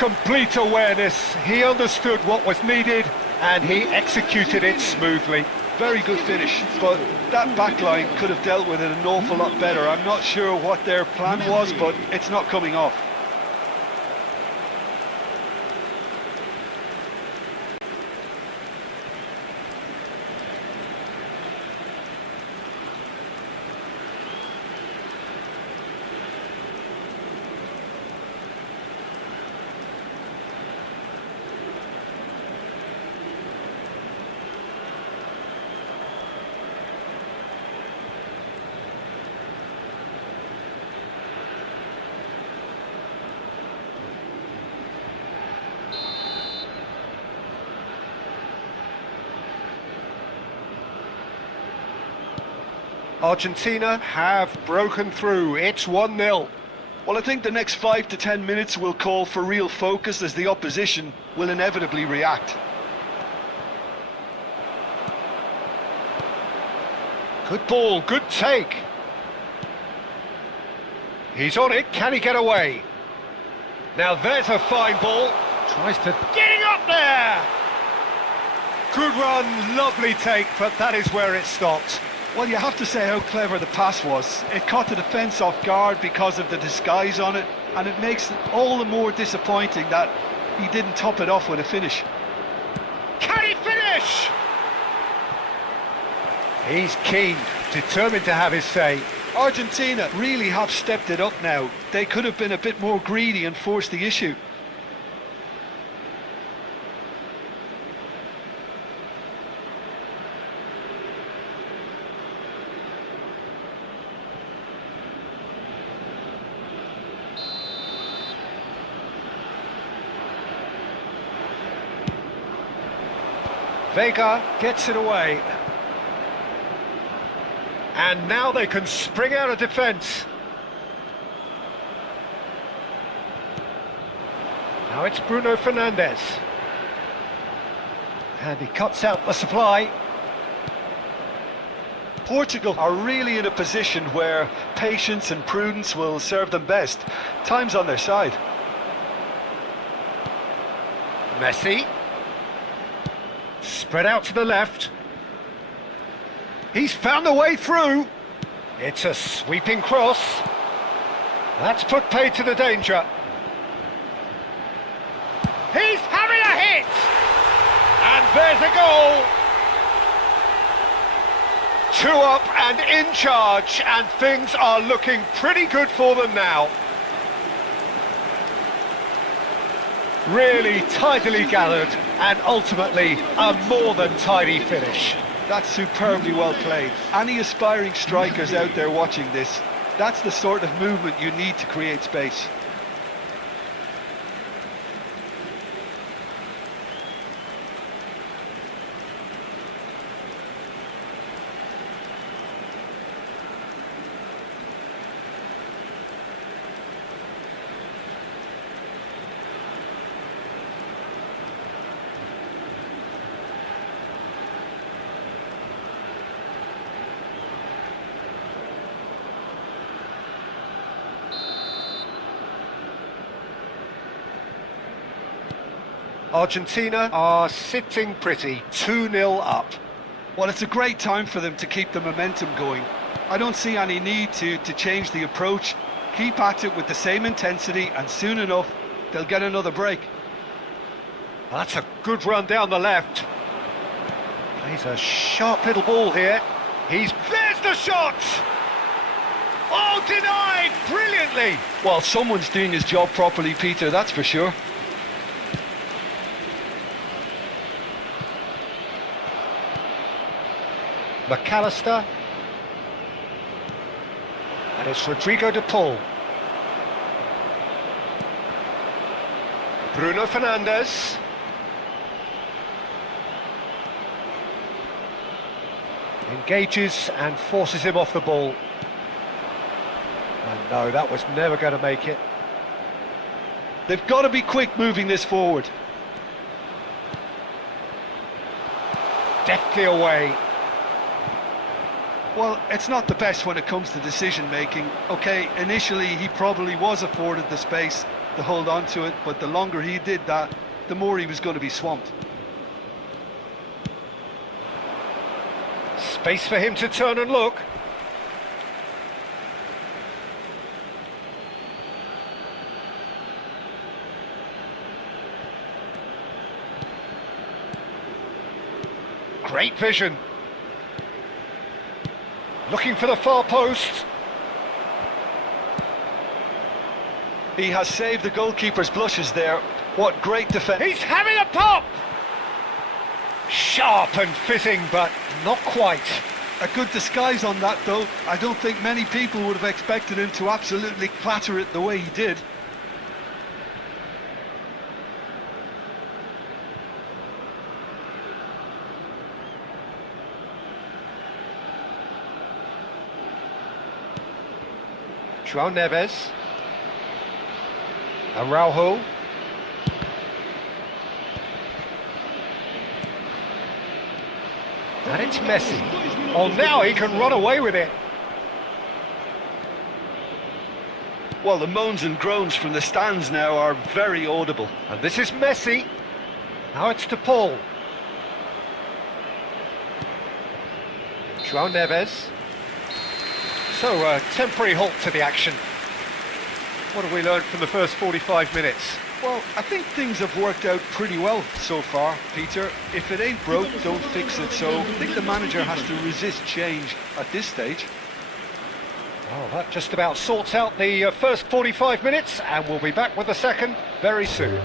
Complete awareness. He understood what was needed and he executed it smoothly. Very good finish, but that back line could have dealt with it an awful lot better. I'm not sure what their plan was, but it's not coming off. Argentina have broken through. It's 1-0. Well, I think the next 5 to 10 minutes will call for real focus as the opposition will inevitably react. Good ball, good take. He's on it, can he get away? Now there's a fine ball. Tries to... Getting up there! Good run, lovely take, but that is where it stopped. Well, you have to say how clever the pass was. It caught the defence off guard because of the disguise on it, and it makes it all the more disappointing that he didn't top it off with a finish. Can he finish? He's keen, determined to have his say. Argentina really have stepped it up now. They could have been a bit more greedy and forced the issue. Vega gets it away. And now they can spring out of defence. Now it's Bruno Fernandes. And he cuts out the supply. Portugal are really in a position where patience and prudence will serve them best. Time's on their side. Messi. Spread out to the left. He's found a way through. It's a sweeping cross. That's put paid to the danger. He's having a hit! And there's a goal! 2 up and in charge, and things are looking pretty good for them now. Really tidily gathered, and ultimately a more than tidy finish. That's superbly well played. Any aspiring strikers out there watching this, that's the sort of movement you need to create space. Argentina are sitting pretty, 2-0 up. Well, it's a great time for them to keep the momentum going. I don't see any need to change the approach. Keep at it with the same intensity, and soon enough, they'll get another break. That's a good run down the left. Plays a sharp little ball here. There's the shot! Oh, denied brilliantly! Well, someone's doing his job properly, Peter, that's for sure. McAllister. And it's Rodrigo de Paul. Bruno Fernandes. Engages and forces him off the ball. And no, that was never going to make it. They've got to be quick moving this forward. Deftly away. Well, it's not the best when it comes to decision-making. Okay, initially he probably was afforded the space, to hold on to it, but the longer he did that, the more he was going to be swamped. Space for him to turn and look. Great vision. Looking for the far post. He has saved the goalkeeper's blushes there. What great defence. He's having a pop! Sharp and fitting, but not quite. A good disguise on that, though. I don't think many people would have expected him to absolutely clatter it the way he did. João Neves. Araujo. And it's Messi. Oh, now he can run away with it. Well, the moans and groans from the stands now are very audible. And this is Messi. Now it's to Paul. João Neves. So, a temporary halt to the action. What have we learned from the first 45 minutes? Well, I think things have worked out pretty well so far, Peter. If it ain't broke, don't fix it. So I think the manager has to resist change at this stage. Well, that just about sorts out the first 45 minutes, and we'll be back with the second very soon.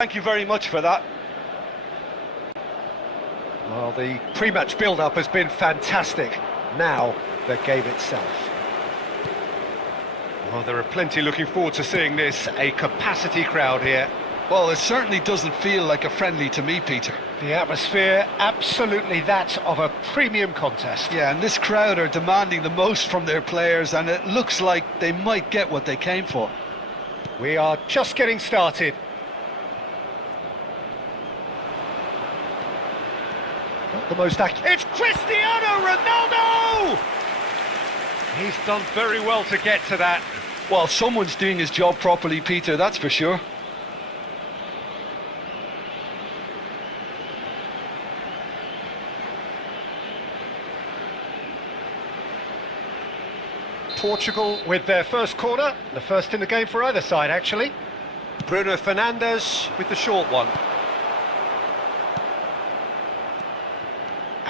Thank you very much for that. Well, the pre-match build-up has been fantastic. Now, the game itself. Well, there are plenty looking forward to seeing this. A capacity crowd here. Well, it certainly doesn't feel like a friendly to me, Peter. The atmosphere, absolutely that of a premium contest. Yeah, and this crowd are demanding the most from their players, and it looks like they might get what they came for. We are just getting started. the most accurate. It's Cristiano Ronaldo! He's done very well to get to that. Well, someone's doing his job properly, Peter, that's for sure. Portugal with their first corner, the first in the game for either side actually. Bruno Fernandes with the short one.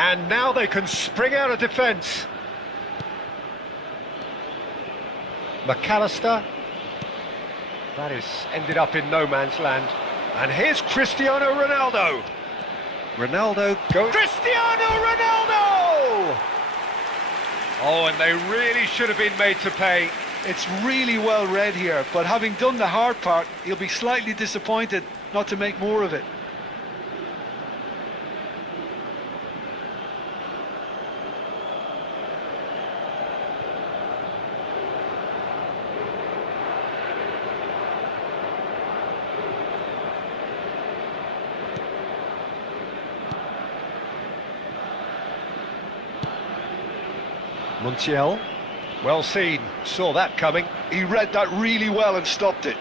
And now they can spring out of defence. McAllister. That is ended up in no man's land. And here's Cristiano Ronaldo. Ronaldo goes. Cristiano Ronaldo! Oh, and they really should have been made to pay. It's really well read here, but having done the hard part, he'll be slightly disappointed not to make more of it. Montiel, well seen, saw that coming. He read that really well and stopped it.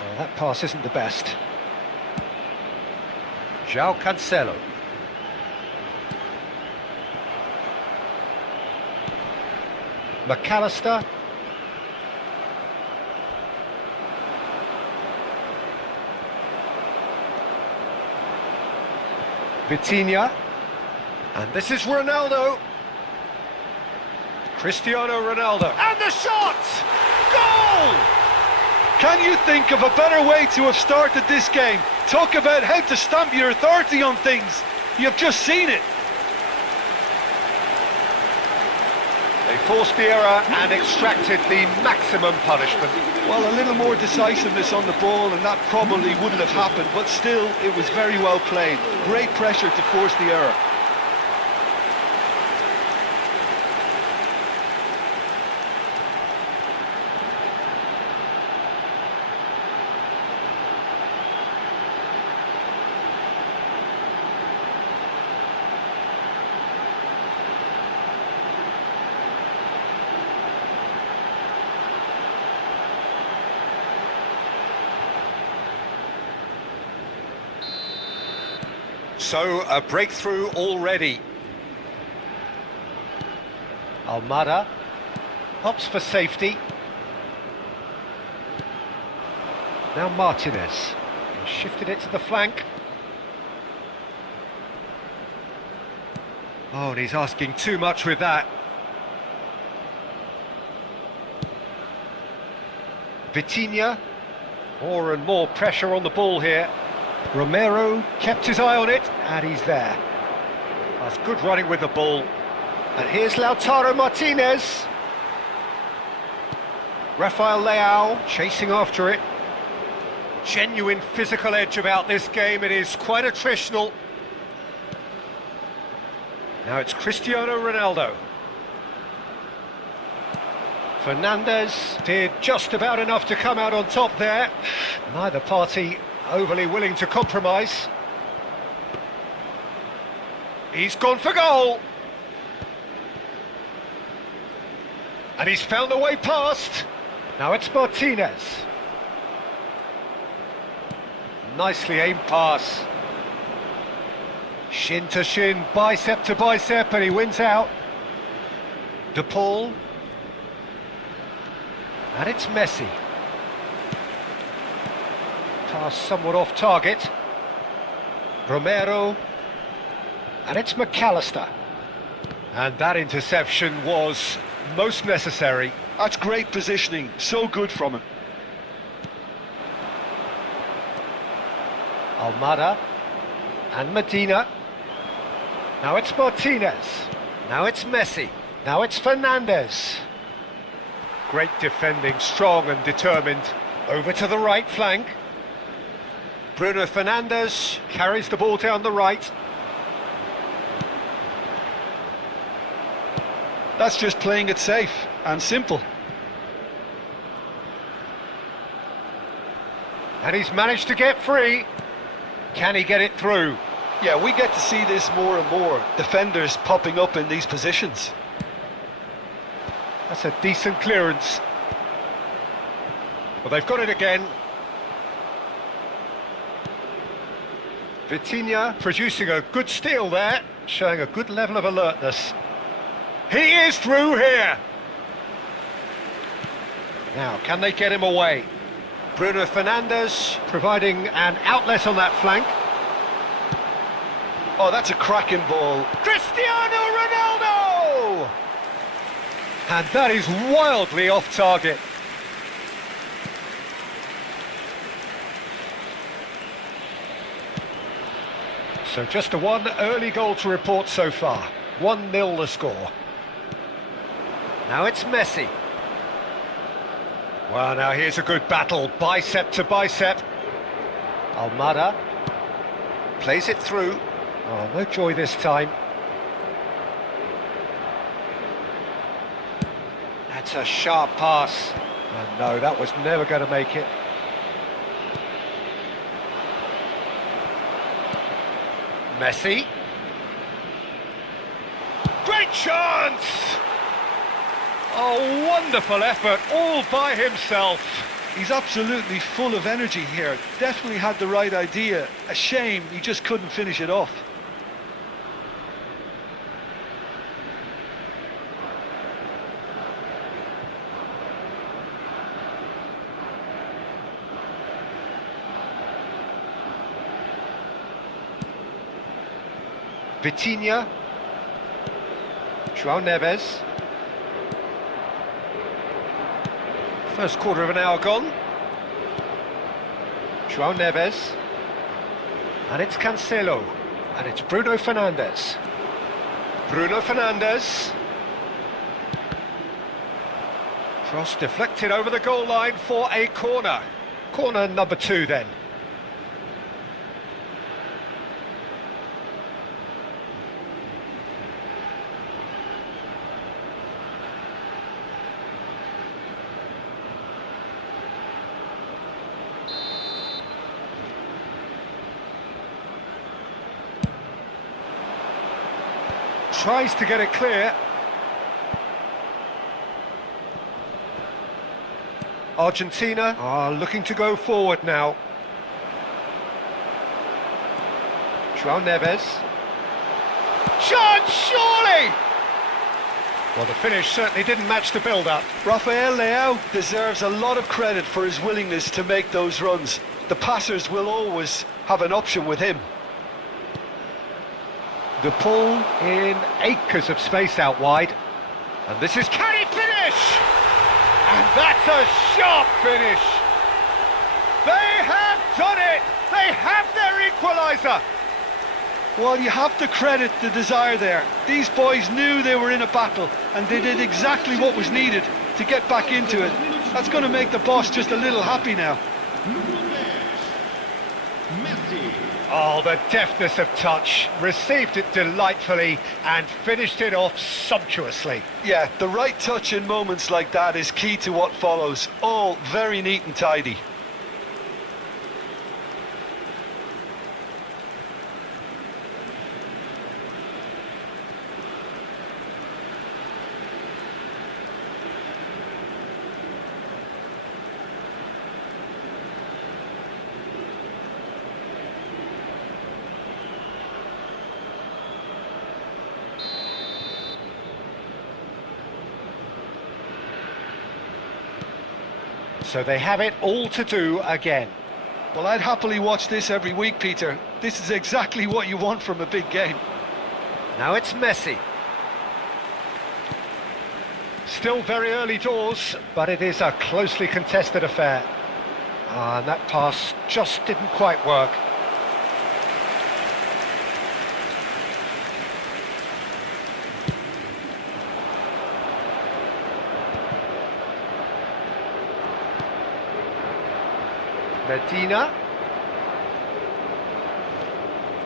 Well, that pass isn't the best. João Cancelo. McAllister. Vitinha, and this is Ronaldo. Cristiano Ronaldo, and the shot! Goal! Can you think of a better way to have started this game? Talk about how to stamp your authority on things. You've just seen it. They forced the error and extracted the maximum punishment. Well, a little more decisiveness on the ball and that probably wouldn't have happened, but still, it was very well played. Great pressure to force the error. So, a breakthrough already. Almada opts for safety. Now Martinez. He shifted it to the flank. Oh, and he's asking too much with that. Vitinha. More and more pressure on the ball here. Romero kept his eye on it, and he's there. That's good running with the ball. And here's Lautaro Martinez. Rafael Leao chasing after it. Genuine physical edge about this game. It is quite attritional. Now it's Cristiano Ronaldo. Fernandes did just about enough to come out on top there. Neither party overly willing to compromise. He's gone for goal. And he's found the way past. Now it's Martinez. Nicely aimed pass. Shin to shin, bicep to bicep, and he wins out. De Paul. And it's Messi. Pass somewhat off target. Romero. And it's McAllister. And that interception was most necessary. That's great positioning, so good from him. Almada. And Medina. Now it's Martinez. Now it's Messi. Now it's Fernandes. Great defending, strong and determined. Over to the right flank. Bruno Fernandes carries the ball down the right. That's just playing it safe and simple. And he's managed to get free. Can he get it through? Yeah, we get to see this more and more. Defenders popping up in these positions. That's a decent clearance. Well, they've got it again. Vitinha producing a good steal there, showing a good level of alertness. He is through here. Now, can they get him away? Bruno Fernandes providing an outlet on that flank. Oh, that's a cracking ball. Cristiano Ronaldo! And that is wildly off target. So just a one early goal to report so far. 1-0 the score. Now it's Messi. Well, now here's a good battle, bicep to bicep. Almada plays it through. Oh, no joy this time. That's a sharp pass. And no, that was never going to make it. Messi. Great chance! Oh, wonderful effort, all by himself. He's absolutely full of energy here. Definitely had the right idea. A shame he just couldn't finish it off. Vitinha. João Neves. First quarter of an hour gone. João Neves. And it's Cancelo. And it's Bruno Fernandes. Bruno Fernandes. Cross deflected over the goal line for a corner. Corner number 2 then. Tries to get it clear. Argentina are looking to go forward now. João Neves. Chance, surely! Well, the finish certainly didn't match the build-up. Rafael Leao deserves a lot of credit for his willingness to make those runs. The passers will always have an option with him. The ball in acres of space out wide. And this is, can he finish? And that's a sharp finish. They have done it. They have their equaliser. Well, you have to credit the desire there. These boys knew they were in a battle and they did exactly what was needed to get back into it. That's going to make the boss just a little happy now. Oh, the deftness of touch, received it delightfully and finished it off sumptuously. Yeah, the right touch in moments like that is key to what follows. All very neat and tidy. So they have it all to do again. Well, I'd happily watch this every week, Peter. This is exactly what you want from a big game. Now it's Messi. Still very early doors, but it is a closely contested affair. And that pass just didn't quite work. Medina.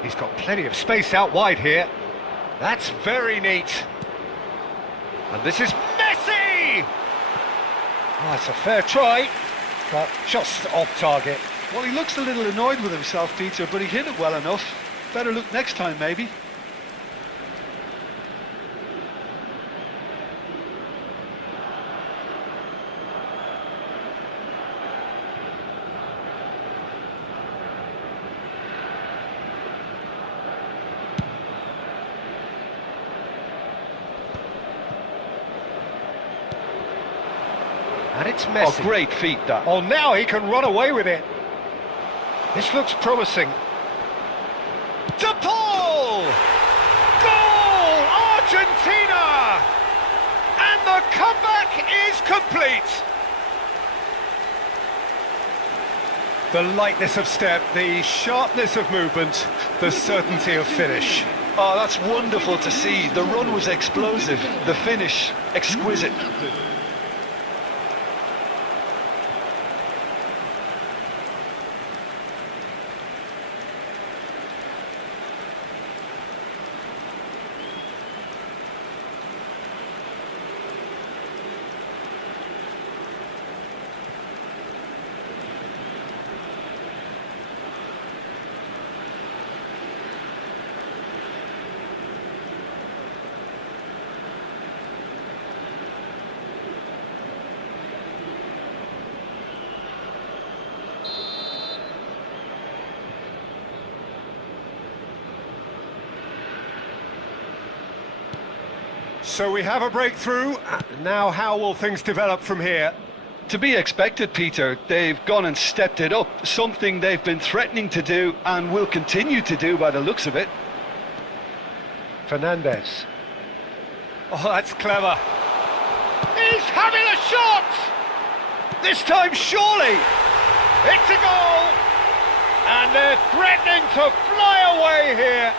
He's got plenty of space out wide here. That's very neat. And this is Messi! Oh, it's a fair try, but just off target. Well, he looks a little annoyed with himself, Peter, but he hit it well enough. Better look next time, maybe. And it's Messi. Oh, great feat, that. Oh, now he can run away with it. This looks promising. To Paul! Goal! Argentina! And the comeback is complete. The lightness of step, the sharpness of movement, the certainty of finish. Oh, that's wonderful to see. The run was explosive, the finish exquisite. So we have a breakthrough. Now how will things develop from here? To be expected, Peter. They've gone and stepped it up, something they've been threatening to do and will continue to do by the looks of it. Fernandez. Oh, that's clever. He's having a shot! This time, surely! It's a goal! And they're threatening to fly away here.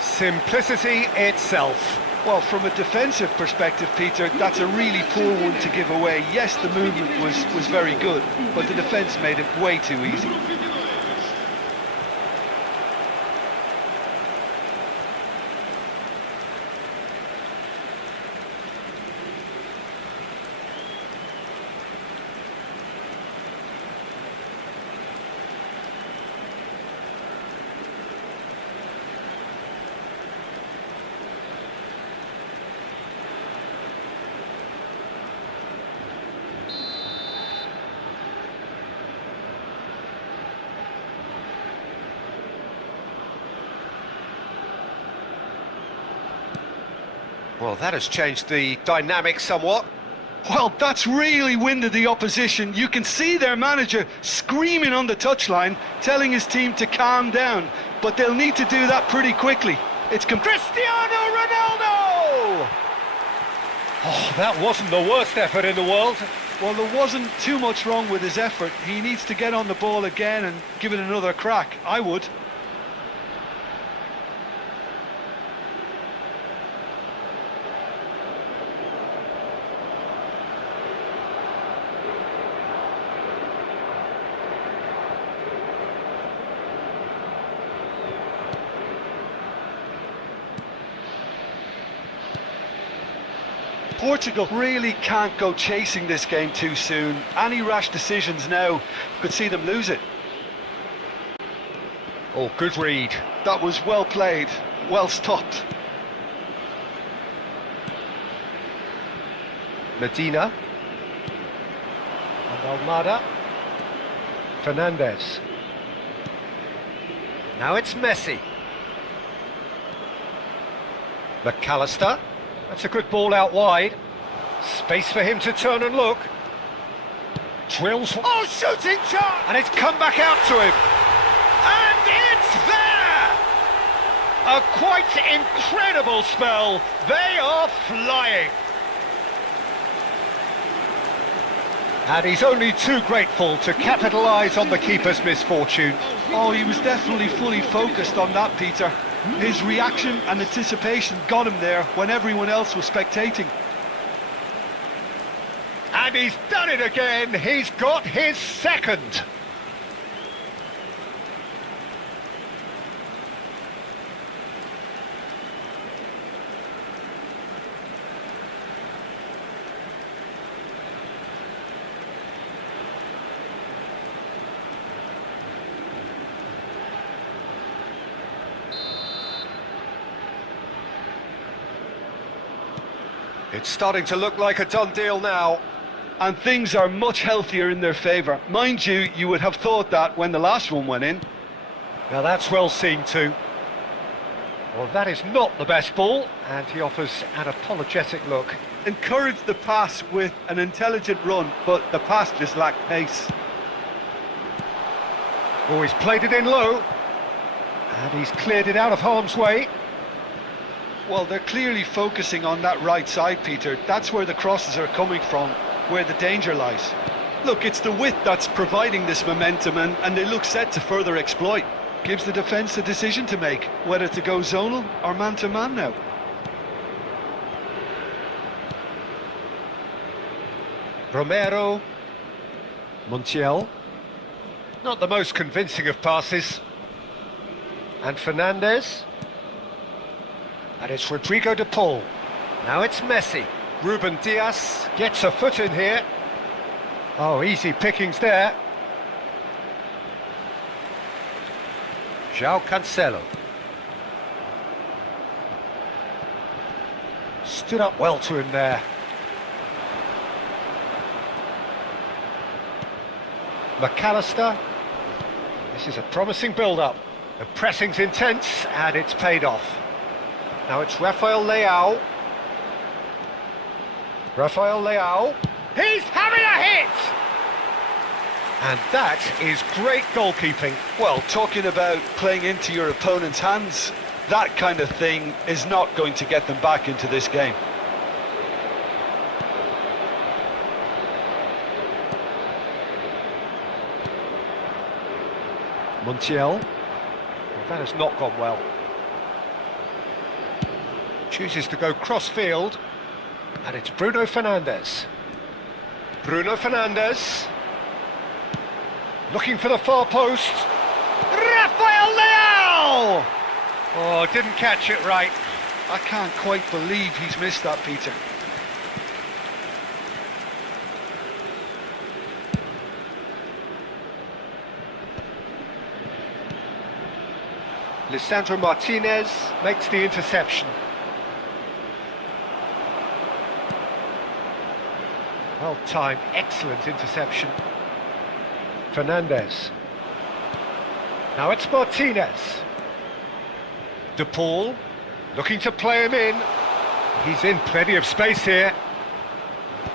Simplicity itself. Well, from a defensive perspective, Peter, that's a really poor one to give away. Yes, the movement was very good, but the defence made it way too easy. Well, that has changed the dynamic somewhat. Well, that's really winded the opposition. You can see their manager screaming on the touchline, telling his team to calm down. But they'll need to do that pretty quickly. It's Cristiano Ronaldo! Oh, that wasn't the worst effort in the world. Well, there wasn't too much wrong with his effort. He needs to get on the ball again and give it another crack. I would. Portugal really can't go chasing this game too soon. Any rash decisions now could see them lose it. Oh, good read. That was well played, well stopped. Medina. And Almada. Fernandez. Now it's Messi. McAllister. That's a good ball out wide. Space for him to turn and look. Drills. Oh, shooting shot! And it's come back out to him. And it's there! A quite incredible spell. They are flying. And he's only too grateful to capitalise on the keeper's misfortune. Oh, he was definitely fully focused on that, Peter. His reaction and anticipation got him there when everyone else was spectating. And he's done it again. He's got his second. It's starting to look like a done deal now. And things are much healthier in their favour. Mind you, you would have thought that when the last one went in. Now that's well seen too. Well, that is not the best ball, and he offers an apologetic look. Encouraged the pass with an intelligent run, but the pass just lacked pace. Oh, he's played it in low, and he's cleared it out of harm's way. Well, they're clearly focusing on that right side, Peter. That's where the crosses are coming from, where the danger lies. Look, it's the width that's providing this momentum, and they look set to further exploit. Gives the defence a decision to make, whether to go zonal or man-to-man now. Romero. Montiel. Not the most convincing of passes. And Fernandez. And it's Rodrigo de Paul. Now it's Messi. Ruben Diaz gets a foot in here. Oh, easy pickings there. João Cancelo. Stood up well to him there. McAllister. This is a promising build-up. The pressing's intense and it's paid off. Now it's Rafael Leao. Rafael Leao. He's having a hit! And that is great goalkeeping. Well, talking about playing into your opponent's hands, that kind of thing is not going to get them back into this game. Montiel. Well, that has not gone well. Chooses to go cross-field. And it's Bruno Fernandes. Bruno Fernandes. Looking for the far post. Rafael Leao! Oh, didn't catch it right. I can't quite believe he's missed that, Peter. Lisandro Martinez makes the interception. Well timed, excellent interception. Fernandez. Now it's Martinez. De Paul, looking to play him in. He's in plenty of space here.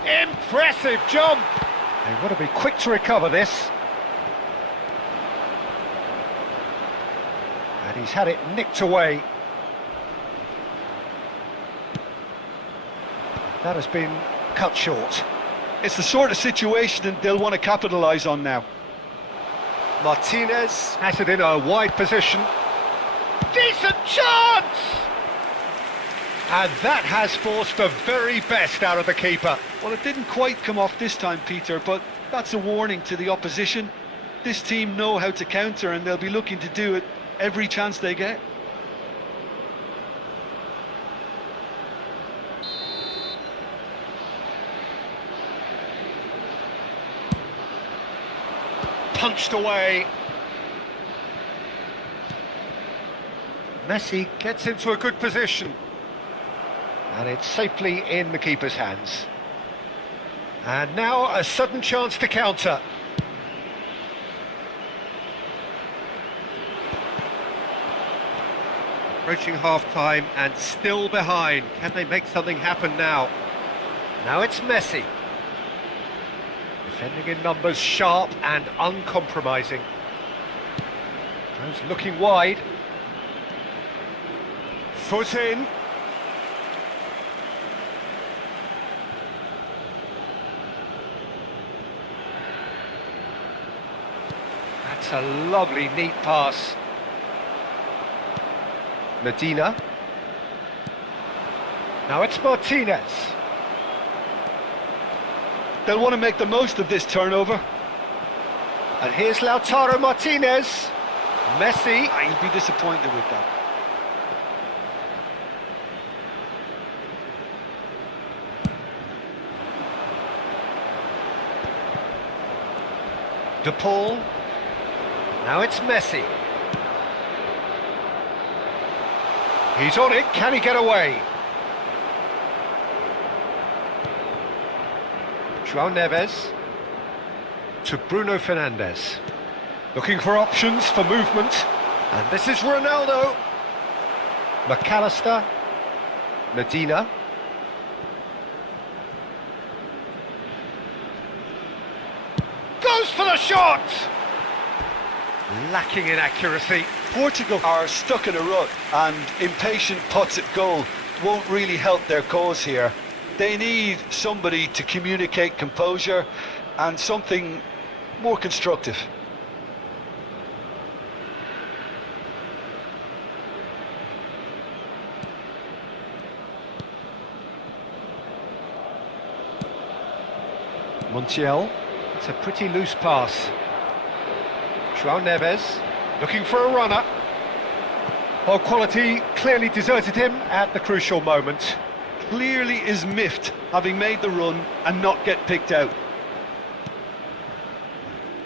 Impressive jump! They want to be quick to recover this. And he's had it nicked away. That has been cut short. It's the sort of situation that they'll want to capitalise on now. Martinez has it in a wide position. Decent chance! And that has forced the very best out of the keeper. Well, it didn't quite come off this time, Peter, but that's a warning to the opposition. This team know how to counter, and they'll be looking to do it every chance they get. Punched away. Messi gets into a good position. And it's safely in the keeper's hands. And now a sudden chance to counter. Approaching half-time and still behind. Can they make something happen now? Now it's Messi. Defending in numbers, sharp and uncompromising. Goes looking wide. Foot in. That's a lovely, neat pass. Medina. Now it's Martinez. They'll want to make the most of this turnover. And here's Lautaro Martinez. Messi. He'll be disappointed with that. De Paul. Now it's Messi. He's on it. Can he get away? João Neves to Bruno Fernandes. Looking for options for movement. And this is Ronaldo. McAllister. Medina. Goes for the shot! Lacking in accuracy. Portugal are stuck in a rut, and impatient putts at goal won't really help their cause here. They need somebody to communicate composure and something more constructive. Montiel. It's a pretty loose pass. João Neves looking for a runner. Well, quality clearly deserted him at the crucial moment. Clearly is miffed, having made the run and not get picked out.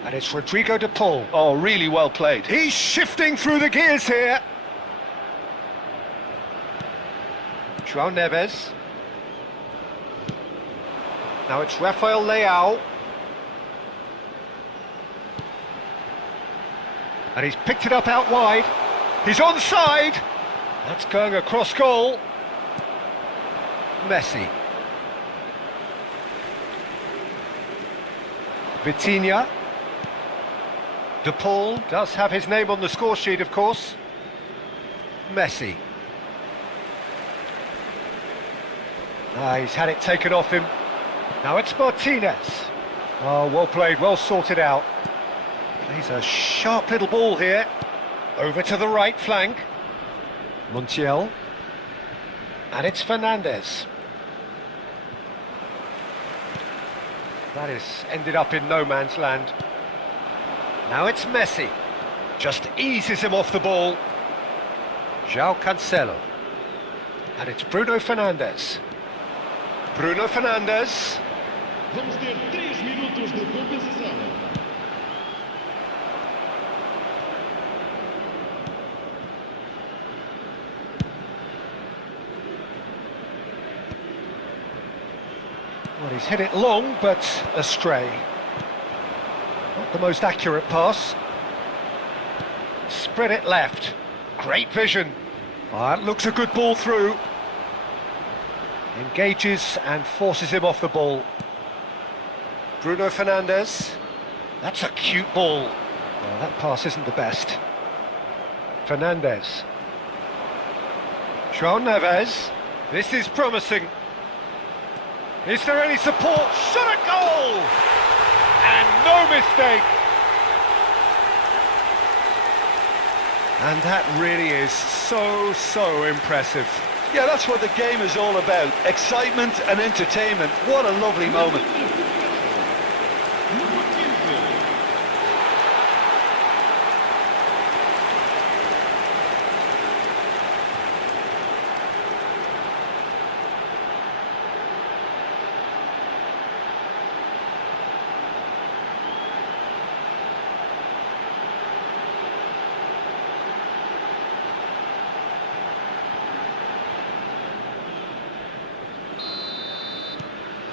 And it's Rodrigo de Paul. Oh, really well played. He's shifting through the gears here. João Neves. Now it's Rafael Leao. And he's picked it up out wide. He's onside. That's going across goal. Messi. Vitinha. De Paul does have his name on the score sheet, of course. Messi. He's had it taken off him. Now it's Martinez. Oh, well played, well sorted out. Plays a sharp little ball here. Over to the right flank. Montiel. And it's Fernandes. That has ended up in no man's land. Now it's Messi. Just eases him off the ball. João Cancelo. And it's Bruno Fernandes. Bruno Fernandes. Vamos ter 3 minutos de compensação. Well, he's hit it long, but astray. Not the most accurate pass. Spread it left. Great vision. Oh, that looks a good ball through. Engages and forces him off the ball. Bruno Fernandes. That's a cute ball. Well, that pass isn't the best. Fernandes. João Neves. This is promising. Is there any support? Shot a goal! And no mistake! And that really is so impressive. Yeah, that's what the game is all about. Excitement and entertainment. What a lovely moment.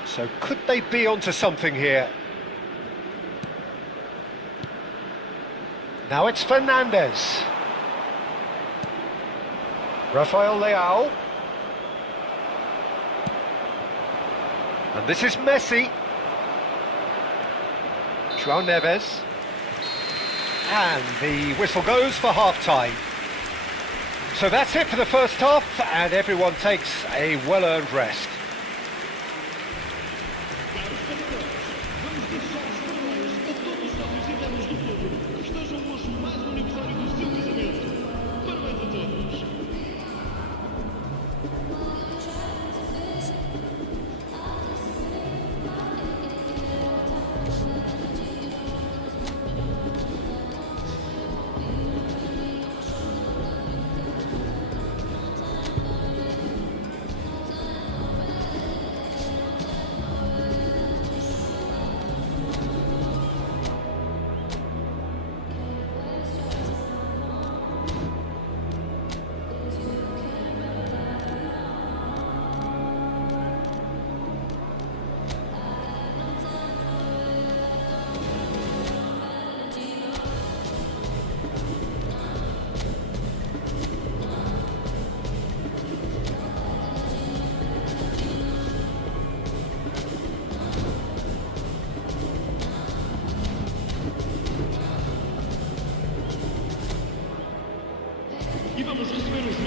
So could they be onto something here? Now it's Fernandes. Rafael Leao. And this is Messi. João Neves. And the whistle goes for half-time. So that's it for the first half, and everyone takes a well-earned rest.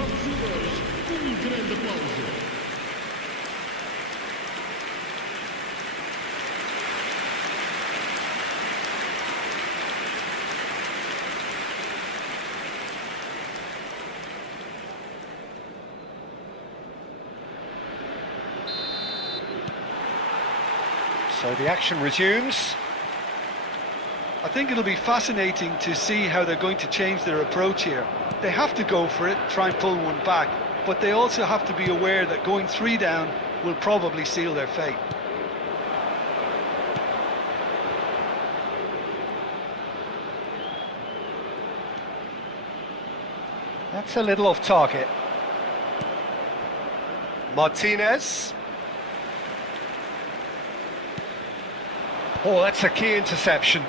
nossos jogadores com grande aplauso. So the action resumes. I think it'll be fascinating to see how they're going to change their approach here. They have to go for it, try and pull one back, but they also have to be aware that going 3 down will probably seal their fate. That's a little off target. Martinez. Oh, that's a key interception.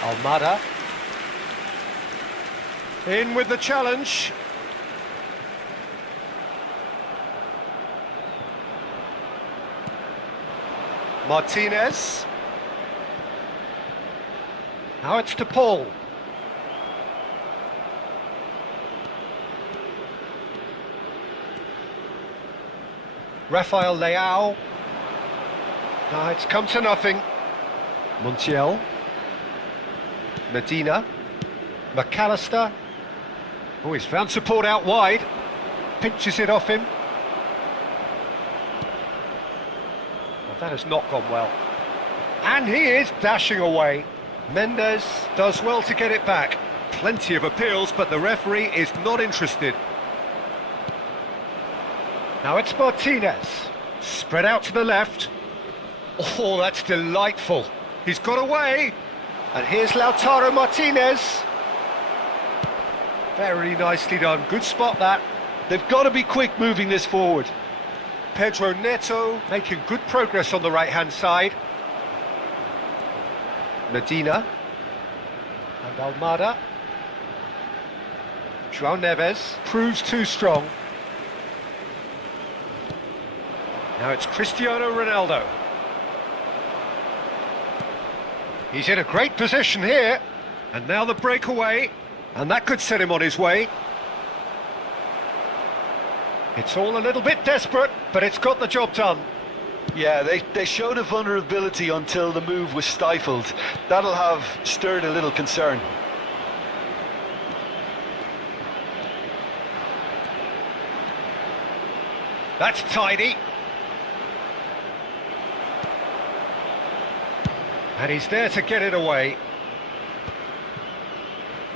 Almada. In with the challenge. Martinez. Now it's to Paul. Rafael Leao. No, it's come to nothing. Montiel. Medina. McAllister. Oh, he's found support out wide. Pinches it off him. Well, that has not gone well. And he is dashing away. Mendes does well to get it back. Plenty of appeals, but the referee is not interested. Now it's Martinez, spread out to the left. Oh, that's delightful. He's got away. And here's Lautaro Martinez. Very nicely done. Good spot that. They've got to be quick moving this forward. Pedro Neto making good progress on the right-hand side. Medina. And Almada. João Neves proves too strong. Now it's Cristiano Ronaldo. He's in a great position here. And now the breakaway. And that could set him on his way. It's all a little bit desperate, but it's got the job done. Yeah, they showed a vulnerability until the move was stifled. That'll have stirred a little concern. That's tidy. And he's there to get it away.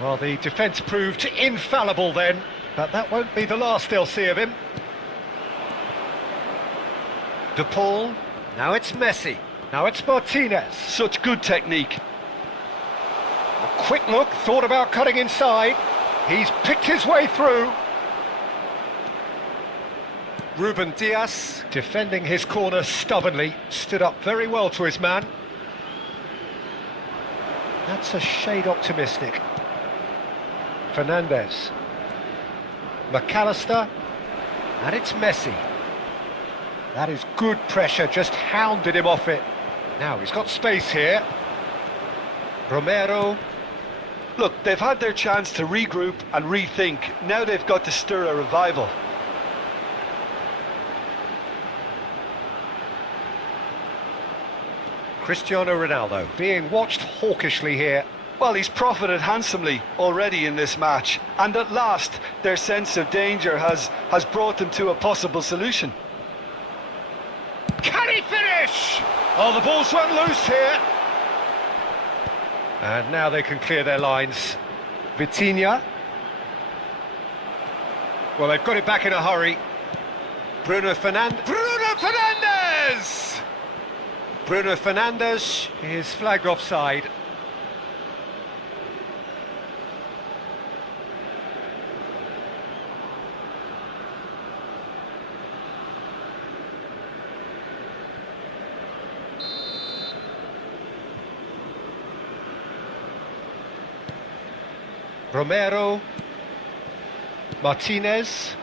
Well, the defence proved infallible then, but that won't be the last they'll see of him. De Paul, now it's Messi, now it's Martinez. Such good technique. A quick look, thought about cutting inside. He's picked his way through. Ruben Dias, defending his corner stubbornly, stood up very well to his man. That's a shade optimistic. Fernandez. McAllister. And it's Messi. That is good pressure, just hounded him off it. Now he's got space here. Romero. Look, they've had their chance to regroup and rethink. Now they've got to stir a revival. Cristiano Ronaldo being watched hawkishly here. Well, he's profited handsomely already in this match, and at last their sense of danger has brought them to a possible solution. Can he finish? Oh, the ball's run loose here. And now they can clear their lines. Vitinha. Well, they've got it back in a hurry. Bruno Fernandes. Bruno Fernandes is flagged offside. Romero. Martinez.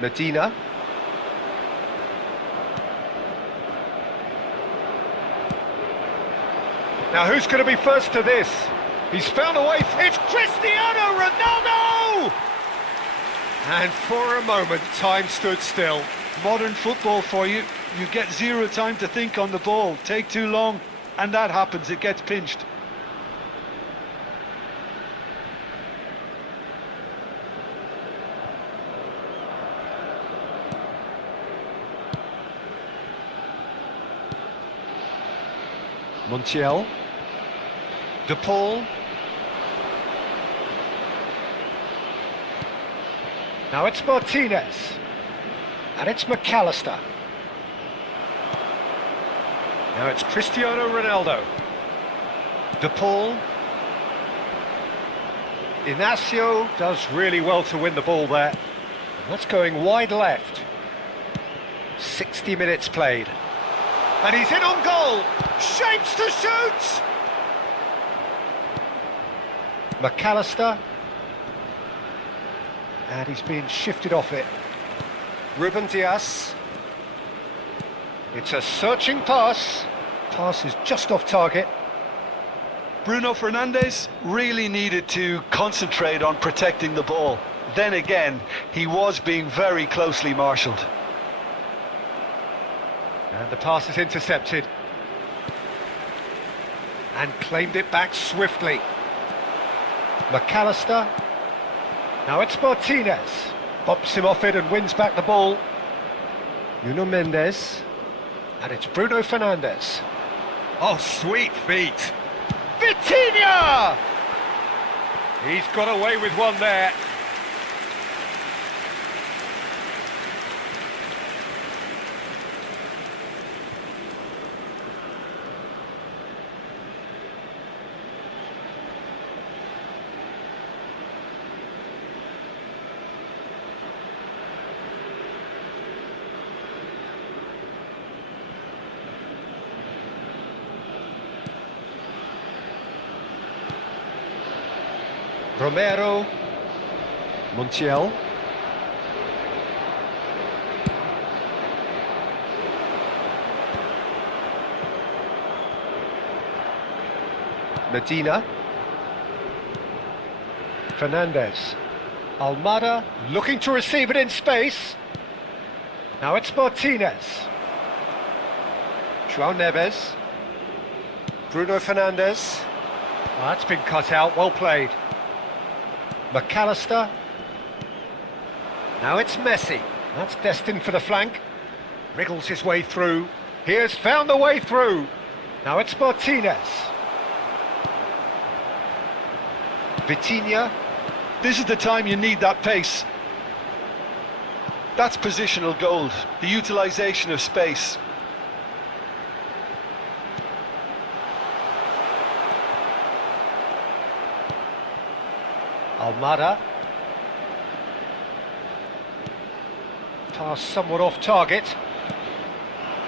Medina. Now who's going to be first to this? He's found a way. It's Cristiano Ronaldo! And for a moment, time stood still. Modern football for you. You get zero time to think on the ball. Take too long, and that happens. It gets pinched. Montiel. De Paul. Now it's Martinez. And it's McAllister. Now it's Cristiano Ronaldo. De Paul. Inacio does really well to win the ball there. That's going wide left. 60 minutes played. And he's in on goal. Shapes to shoot. McAllister. And he's being shifted off it. Ruben Dias. It's a searching pass. Pass is just off target. Bruno Fernandes really needed to concentrate on protecting the ball. Then again, he was being very closely marshalled. And the pass is intercepted. And claimed it back swiftly. McAllister. Now it's Martinez. Bops him off it and wins back the ball. Nuno Mendes. And it's Bruno Fernandes. Oh, sweet feet. Vitinha! He's got away with one there. Romero. Montiel. Medina. Fernandes. Almada looking to receive it in space. Now it's Martinez. João Neves. Bruno Fernandes. Oh, that's been cut out, well played. McAllister. Now it's Messi. That's destined for the flank. Wriggles his way through. He has found the way through. Now it's Martinez. Vitinha. This is the time you need that pace. That's positional gold, the utilisation of space. Almada. Pass somewhat off target.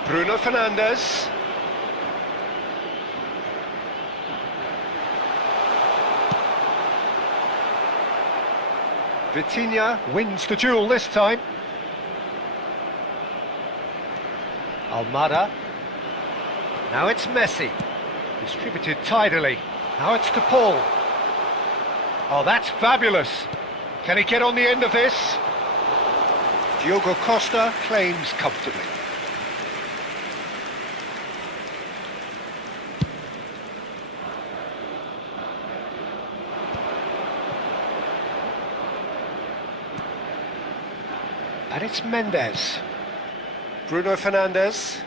Bruno Fernandes. Vitinha wins the duel this time. Almada. Now it's Messi. Distributed tidily. Now it's De Paul. Oh, that's fabulous. Can he get on the end of this? Diogo Costa claims comfortably. And it's Mendes. Bruno Fernandes.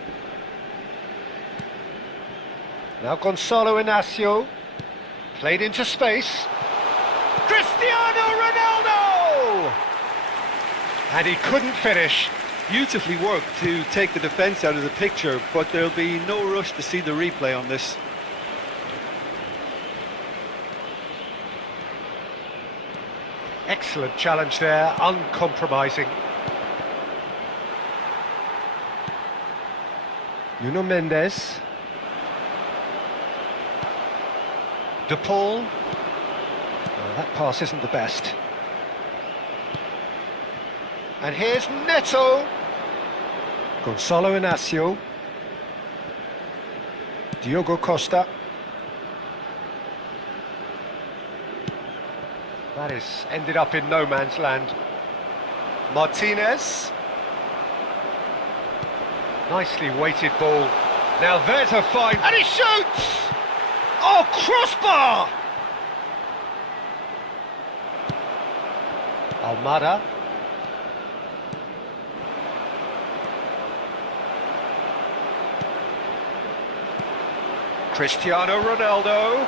Now Gonzalo Inacio. Played into space. Cristiano Ronaldo! And he couldn't finish. Beautifully worked to take the defence out of the picture, but there'll be no rush to see the replay on this. Excellent challenge there, uncompromising. Nuno Mendes. De Paul. Oh, that pass isn't the best. And here's Neto. Gonzalo Inacio. Diogo Costa. That is ended up in no man's land. Martinez. Nicely weighted ball. Now there's a fine, and he shoots! Oh, crossbar! Almada. Cristiano Ronaldo.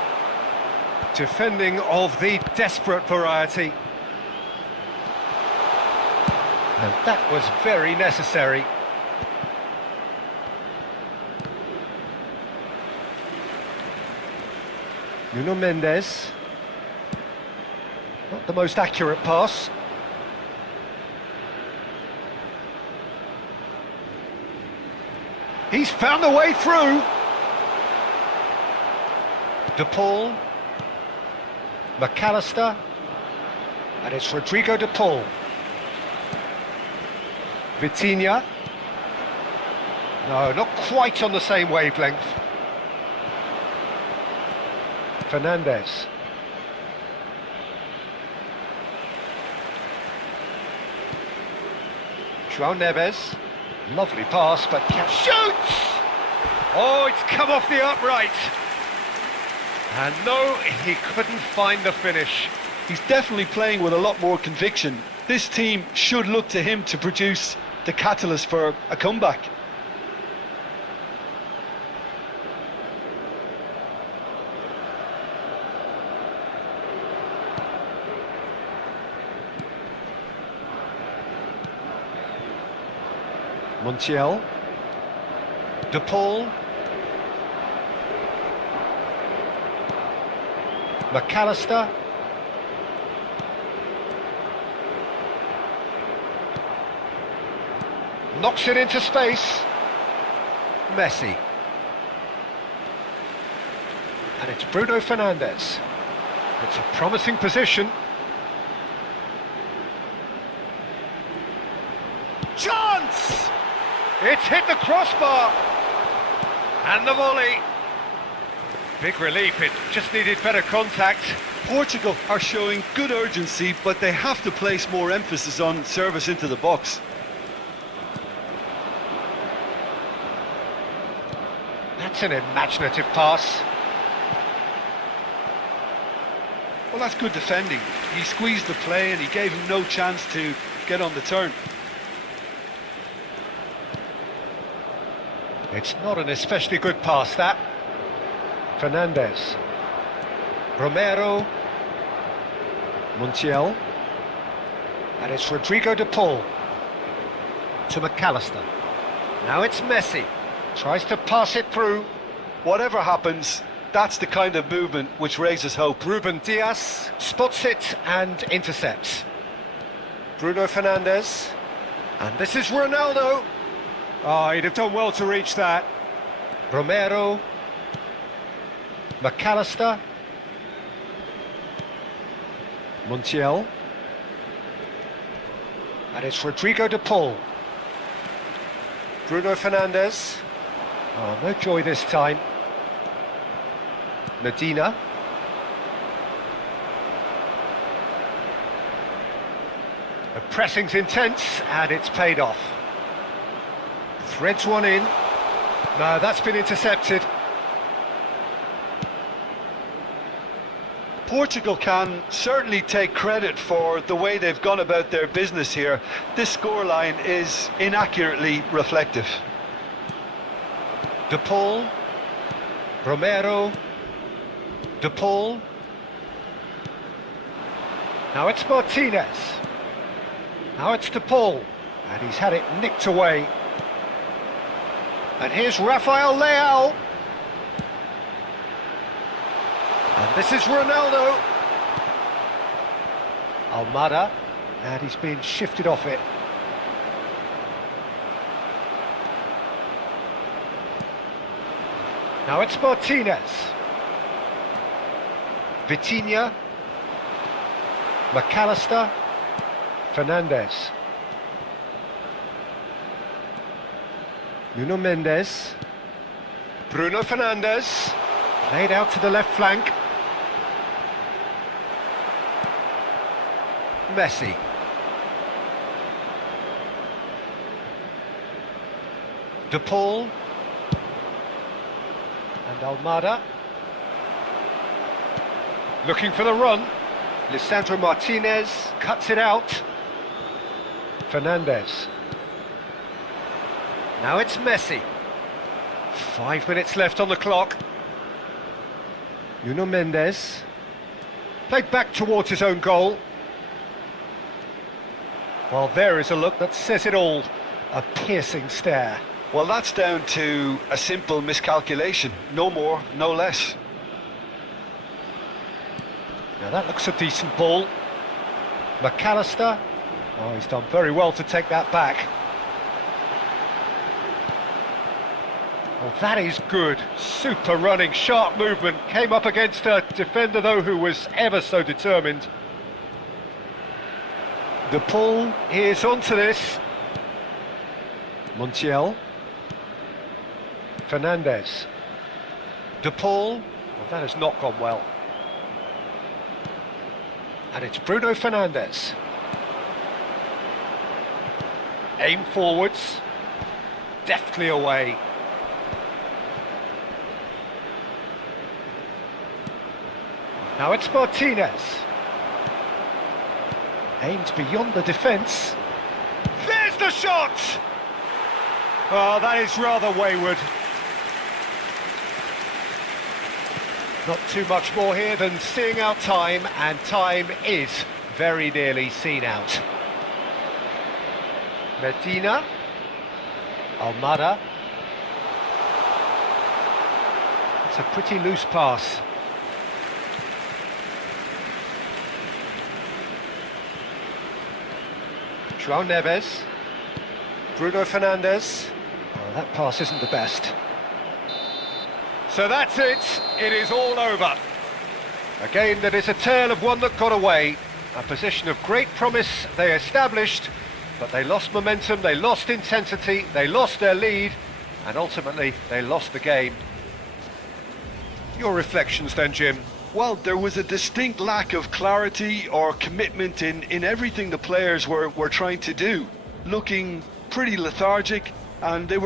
Defending of the desperate variety. And that was very necessary. Nuno Mendes. Not the most accurate pass. He's found a way through. De Paul. McAllister. And it's Rodrigo De Paul. Vitinha. No, not quite on the same wavelength. Fernandes. João Neves. Lovely pass, but shoots! Oh, it's come off the upright. And no, he couldn't find the finish. He's definitely playing with a lot more conviction. This team should look to him to produce the catalyst for a comeback. Montiel. De Paul. McAllister. Knocks it into space. Messi. And it's Bruno Fernandes. It's a promising position. Chance! It's hit the crossbar. And the volley. Big relief, it just needed better contact. Portugal are showing good urgency, but they have to place more emphasis on service into the box. That's an imaginative pass. Well, that's good defending. He squeezed the play and he gave him no chance to get on the turn. It's not an especially good pass, that. Fernandes. Romero. Montiel. And it's Rodrigo De Paul. To McAllister. Now it's Messi. Tries to pass it through. Whatever happens, that's the kind of movement which raises hope. Ruben Diaz spots it and intercepts. Bruno Fernandes. And this is Ronaldo. Oh, he'd have done well to reach that. Romero. McAllister. Montiel. And it's Rodrigo De Paul. Bruno Fernandes. Oh, no joy this time. Medina. The pressing's intense and it's paid off. Threads one in. No, that's been intercepted. Portugal can certainly take credit for the way they've gone about their business here. This scoreline is inaccurately reflective. De Paul. Romero. De Paul. Now it's Martinez. Now it's De Paul. And he's had it nicked away. And here's Rafael Leao. And this is Ronaldo. Almada. And he's being shifted off it. Now it's Martinez. Vitinha. McAllister. Fernandes. Nuno Mendes. Bruno Fernandes. Played out to the left flank. Messi. De Paul. And Almada. Looking for the run. Lisandro Martinez cuts it out. Fernandez. Now it's Messi. 5 minutes left on the clock. Nuno Mendes. Played back towards his own goal. Well, there is a look that says it all. A piercing stare. Well, that's down to a simple miscalculation. No more, no less. Now that looks a decent ball. McAllister. Oh, he's done very well to take that back. Oh, that is good. Super running, sharp movement. Came up against a defender, though, who was ever so determined. De Paul is onto this. Montiel. Fernandez. De Paul. Well, that has not gone well. And it's Bruno Fernandes. Aim forwards. Deftly away. Now it's Martinez. Aims beyond the defence. There's the shot! Oh, that is rather wayward. Not too much more here than seeing out time, and time is very nearly seen out. Medina. Almada. It's a pretty loose pass. João Neves. Bruno Fernandes. Oh, that pass isn't the best. So that's it. It is all over. A game that is a tale of one that got away. A position of great promise they established, but they lost momentum, they lost intensity, they lost their lead, and ultimately they lost the game. Your reflections then, Jim? Well, there was a distinct lack of clarity or commitment in everything the players were trying to do. Looking pretty lethargic, and they were